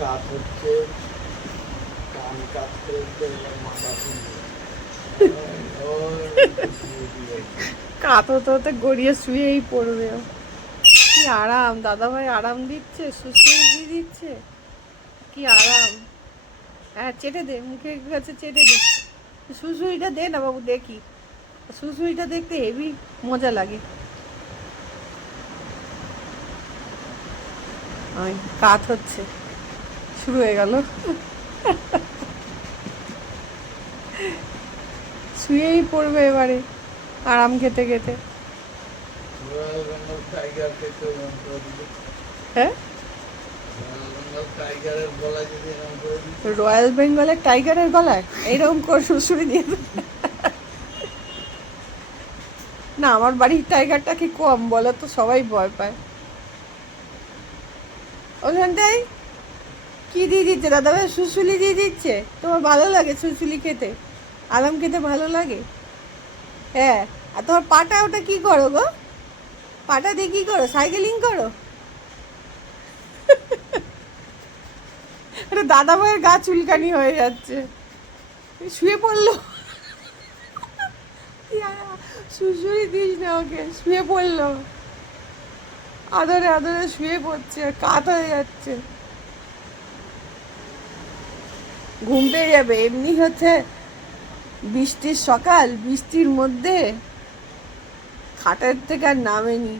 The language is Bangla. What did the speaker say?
কাত হচ্ছে, কান কাটতে হচ্ছে, মাথা কাত হতে হতে গড়িয়ে শুয়েই পড়বে ও। কি আরাম, দাদা ভাই আরাম দিচ্ছে, সুশ্রী দিয়ে দিচ্ছে, কি আরাম। হ্যাঁ চেটে দে, মুখের কাছে চেটে দে, সুসুইটা দে না বাবু, দেখি সুসুইটা দেখতে হেভি মজা লাগে। কাত হচ্ছে, শুরু হয়ে গেল, শুয়েই পড়বে এবারে আরাম খেতে খেতে। রয়্যাল বেঙ্গল টাইগার খেতে হ্যাঁ, টাইগারের গলা যদি এরকম করে দিত। রয়্যাল বেঙ্গলের টাইগারের গলায় এইরকম করে সুড়সুড়ি দিয়ে দেবে। না, আমার বাড়ির টাইগারটা কি কম বলো তো, সবাই ভয় পায়। ওখানটায় কি দিয়ে দিচ্ছে দাদা ভাই, সুসুলি দিয়ে দিচ্ছে। তোমার ভালো লাগে সুসুলি খেতে, আরাম খেতে ভালো লাগে? হ্যাঁ, আর তোমার পাটা ওটা কি করো গো, পাটা দিয়ে কি করো, সাইকেলিং করো? এটা দাদা ভাইয়ের গা চুলকানি হয়ে যাচ্ছে, শুয়ে পড়লো। সুসুরি দিস না ওকে, শুয়ে পড়লো, আদরে আদরে শুয়ে পড়ছে, কাত হয়ে যাচ্ছে, ঘুম পেয়ে যাবে। এমনি হচ্ছে বৃষ্টির সকাল, বৃষ্টির মধ্যে খাটের থেকে আর নামেনি।